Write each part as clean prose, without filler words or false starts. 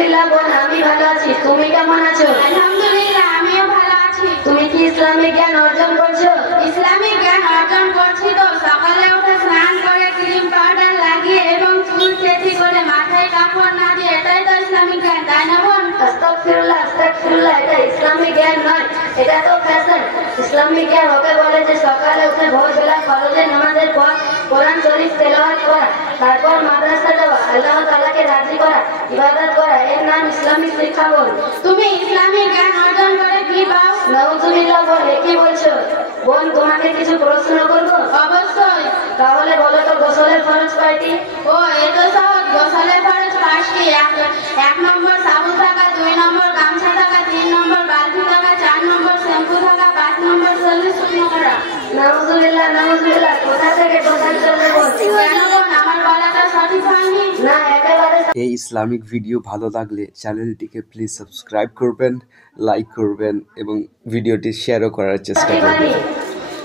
আলহামদুলিল্লাহ বোন, আমি ভালো আছি। তুমি কেমন আছো? আলহামদুলিল্লাহ, আমিও ভালো আছি। তুমি কি ইসলামিক জ্ঞান অর্জন করছো? ইসলামিক জ্ঞান অর্জন করছি তো। সকালে উঠে স্নান করে ক্রিম পাউডার লাগিয়ে এবং চুল সেটি করে মাথায় কাপড় না দিয়ে, এটাই তো ইসলামিক জ্ঞান, তাই না বোন? আস্তাগফিরুল্লাহ, আস্তাগফিরুল্লাহ, এটা ইসলামিক জ্ঞান নয়, এটা তো ফ্যাশন। ইসলামিক জ্ঞান ওকে বলে যে সকালে উঠে ভোরবেলা ফরজের নামাজের পর কোরআন শরীফ তেলাওয়াত করা, তারপর মাদ্রাসা যাওয়া, আল্লাহ তাআলাকে রাজি করা, ইবাদত করা, এর নাম ইসলামিক শিক্ষা। বোন, তুমি ইসলামিক জ্ঞান অর্জন করে কি পাও? নাউজুবিল্লাহ বোন, কি বলছো? বোন, তোমাকে কিছু প্রশ্ন করবো? অবশ্যই। তাহলে বলো তো, গোসলের ফরজ কয়টি? ও, এ তো সহজ। গোসলের ফরজ 5টি। 1 নম্বর সাবুন থাকা, 2 নম্বর গামছা থাকা, 3 নম্বর বালতি থাকা, 4 নম্বর শ্যাম্পু থাকা, 5 নম্বর শরীর শুকনো করা। নাউজুবিল্লাহ, নাউজুবিল্লাহ, কোথা থেকে কোথায় চলে বোন? কেন বোন, আমার বলাটা সঠিক হয়নি? না, একেবারে। এই ইসলামিক ভিডিও ভালো লাগলে চ্যানেলটিকে প্লিজ সাবস্ক্রাইব করবেন, লাইক করবেন এবং ভিডিওটি শেয়ারও করার চেষ্টা করবেন।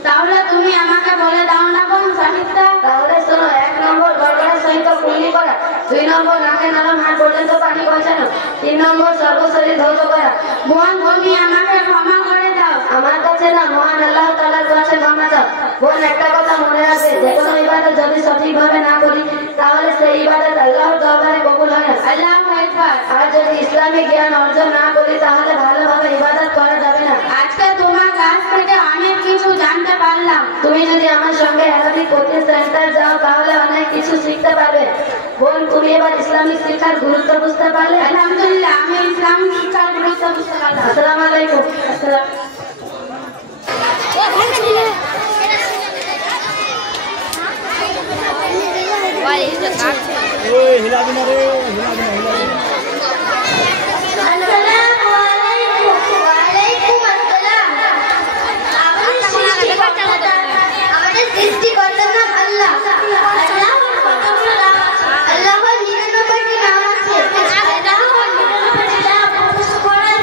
তাহলে তুমি আমাকে বলে দাও না বোন সঠিকটা? তাহলে শোনো, 1 নম্বর গড়গড়ার সহিত কুলি করা, 2 নম্বর নাকে নরম হাত পর্যন্ত পানি পৌঁছানো, 3 নম্বর সর্বশরীর ধৌত করা। বোন, তুমি আমাকে ক্ষমা করে দাও। আমার কাছে না, মহান আল্লাহ তাআলার কাছে ক্ষমা চাও। বোন, একটা কথা মনে রাখবে, যে কোনো ইবাদত যদি সঠিকভাবে না করি তাহলে সেই ইবাদত আল্লাহর দরবারে কবুল হয় না। আল্লাহু আকবার। আর যদি ইসলামিক জ্ঞান অর্জন না করি তাহলে ভালোভাবে ইবাদত করা যাবে না। আজকে তোমার কাছ থেকে অনেক কিছু জানতে পারলাম। তুমি যদি আমার সঙ্গে আরবিক কোচিং সেন্টার যাও তাহলে অনেক কিছু শিখতে পারবে। বোন, তুমি এবার ইসলামিক শিক্ষার গুরুত্ব বুঝতে পারলে? আলহামদুলিল্লাহ, আমি ইসলামিক শিক্ষার গুরুত্ব বুঝতে পারলাম। আসসালামু আলাইকুম। আসসালাম। আমাদের সৃষ্টিকর্তার নাম আল্লাহ। আল্লাহর 99টি নাম আছে। আল্লাহর 99টি নাম মুখস্থ করার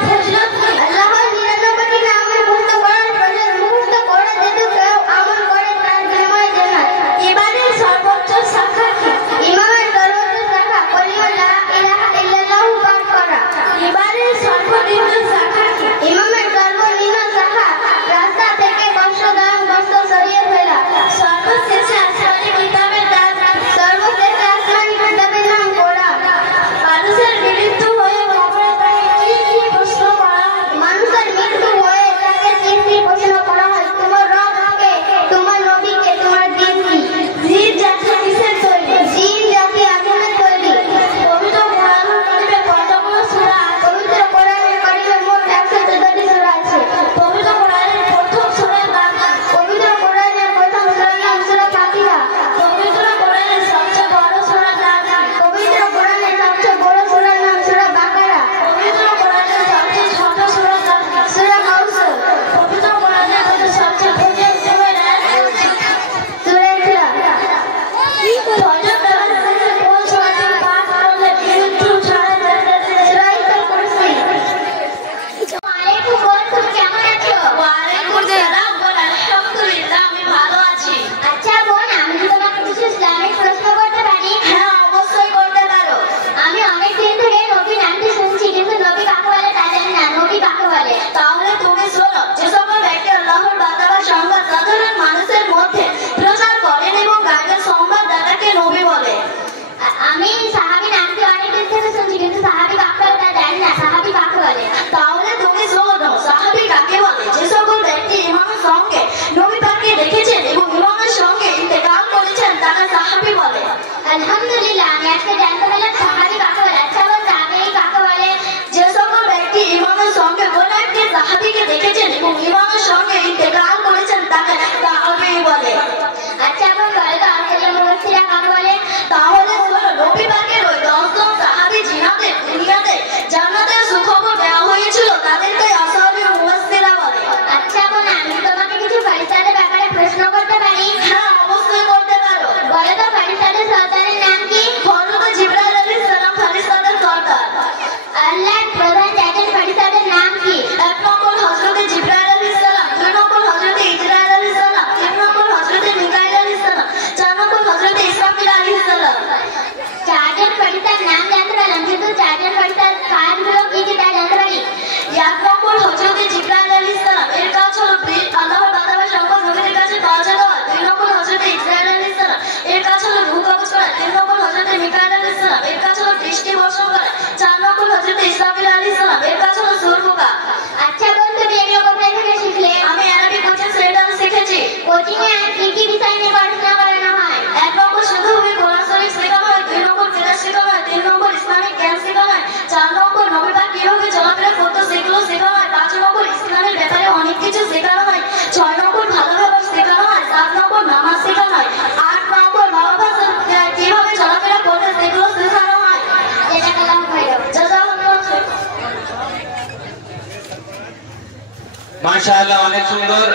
মুখস্থ করে যদি কেউ আমল করে তার বিনিময়ে জান্নাত। ইমানের সর্বোচ্চ শাখা কি? ইমানের সর্বোচ্চ শাখা কলিমা লা ইলাহা 3 নম্বর হযরত মিকাইল আলাইহিস সালাম, এর কাজ হলো বৃষ্টি বর্ষণ করা। 4 নম্বর হযরত ইসরাফিল আলাইহিস সালাম, এর কাজ হলো সূর ফোঁকা। আচ্ছা বোন, তুমি এগুলো কোথায় থেকে শিখলে? আমি আরবি কোচিং সেন্টারে শিখেছি। কোচিং এ কি কি বিষয় নিয়ে পড়াশোনা করানো হয়? 1 নম্বর শুধু কোরআন শরীফ শেখানো হয়, 2 নম্বর ফিরাজ শেখানো হয়, 3 নম্বর ইসলামিক জ্ঞান শেখানো হয়, 4 নম্বর নবী পাক কিভাবে চলাফেরা করতো সেগুলো শেখানো হয়, 5 নম্বর ইসলামের ব্যাপারে অনেক কিছু শেখানো হয়, 6 নম্বর ভালো ব্যবহার শেখানো হয়, 7 নম্বর নামাজ শেখানো হয়, 8 নম্বর মা বাবার সাথে কিভাবে চলাফেরা করতে সেগুলো শেখানো হয়। জাযাকাল্লাহু খাইরান। জাযাকাল্লাহু খাইরান। মাশাআল্লাহ, অনেক সুন্দর।